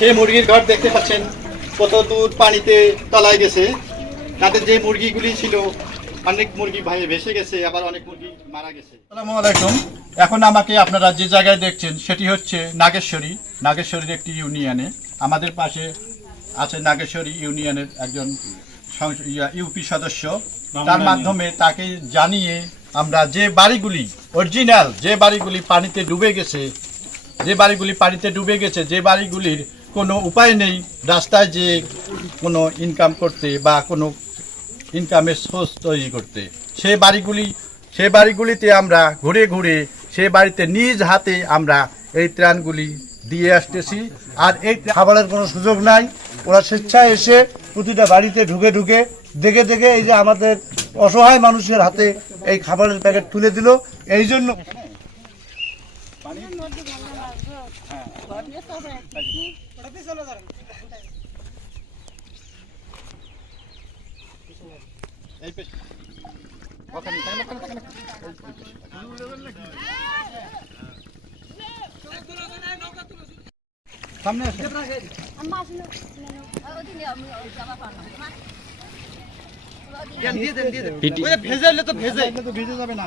সেই মুরগির ঘর দেখতে পাচ্ছেন কত দূর পানিতে তলায় গেছে। তাদের যে মুরগিগুলি ছিল অনেক মুরগি ভাই ভেসে গেছে আবার অনেক মুরগি মারা গেছে। আসসালামু আলাইকুম। এখন আমাকে আপনারা যে জায়গায় দেখছেন সেটি হচ্ছে নাগেশ্বরী। নাগেশ্বরীর একটি ইউনিয়নে। আমাদের পাশে আছে নাগেশ্বরী ইউনিয়নের একজন ইউপি সদস্য। তার মাধ্যমে তাকে জানিয়ে আমরা যে বাড়িগুলি অরিজিনাল যে বাড়িগুলি পানিতে ডুবে গেছে যে বাড়িগুলি পানিতে ডুবে গেছে যে বাড়িগুলির কোনো উপায় নেই রাস্তায় যে কোনো ইনকাম করতে বা কোনো ইনকামের সোর্স তৈরি করতে। সে বাড়িগুলি, সে বাড়িগুলিতে আমরা ঘুরে ঘুরে, সে বাড়িতে নিজ হাতে আমরা এই ত্রাণগুলি দিয়ে আসতেছি। আর এই খাবারের কোনো সুযোগ নাই। ওরা স্বেচ্ছায় এসে প্রতিটা বাড়িতে ঢুকে ঢুকে, দেখে দেখে এই যে আমাদের অসহায় মানুষের হাতে এই খাবারের প্যাকেট তুলে দিল। এই জন্য এই পেশ- ওখানে, ওখানে, ওখানে, ওখানে। সামনে আসুন। এগুলো তো ভিজে যাবে না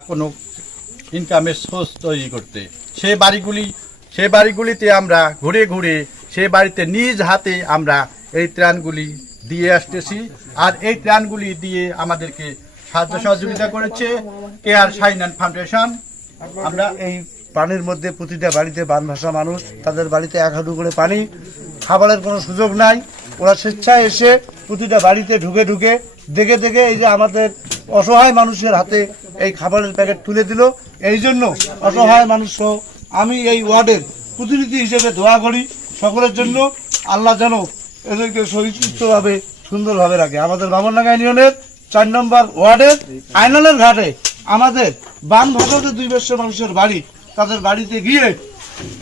কোনো ইনকামের সোর্স তৈরি করতে। সে বাড়িগুলি, সে বাড়িগুলিতে আমরা ঘুরে ঘুরে, সে বাড়িতে নিজ হাতে আমরা এই ত্রাণগুলি দিয়ে আসতেছি। আর এই ত্রাণগুলি দিয়ে আমাদেরকে সাহায্য সহযোগিতা করেছে কে কেয়ার সাইনান ফাউন্ডেশন। আমরা এই পানির মধ্যে প্রতিটা বাড়িতে বান ভাসা মানুষ, তাদের বাড়িতে এক হাঁটু করে পানি, খাবারের কোনো সুযোগ নাই। ওরা স্বেচ্ছায় এসে প্রতিটা বাড়িতে ঢুকে ঢুকে, দেখে দেখে এই যে আমাদের অসহায় মানুষের হাতে এই খাবারের প্যাকেট তুলে দিল। এই জন্য অসহায় মানুষ আমি এই ওয়ার্ডের প্রতিনিধি হিসেবে দোয়া করি সকলের জন্য। আল্লাহ যেন এদেরকে সুস্থভাবে সুন্দরভাবে রাখে। আমাদের বামনডাঙ্গা ইউনিয়নের চার নম্বর ওয়ার্ডের আইনালের ঘাটে আমাদের বাম ভাষাতে দুই বর্ষ মানুষের বাড়ি, তাদের বাড়িতে গিয়ে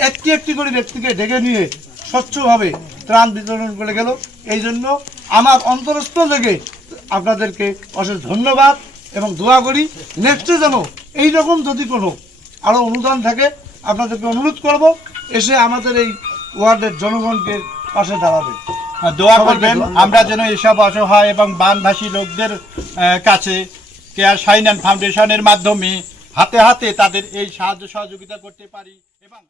একটি একটি করে ব্যক্তিকে ডেকে নিয়ে স্বচ্ছভাবে ত্রাণ বিতরণ করে গেল। এই জন্য আমার অন্তরস্থ থেকে আপনাদেরকে অশেষ ধন্যবাদ। এবং দোয়া করি নেক্সটে যেন এইরকম যদি কোনো আরও অনুদান থাকে আপনাদেরকে অনুরোধ করব এসে আমাদের এই ওয়ার্ডের জনগণকে পাশে দাঁড়াবে। দোয়া করবেন। আমরা যেন এসব অসহায় এবং বানভাসী লোকদের কাছে কেয়ার সাইনান ফাউন্ডেশনের মাধ্যমে হাতে হাতে তাদের এই সাহায্য সহযোগিতা করতে পারি এবং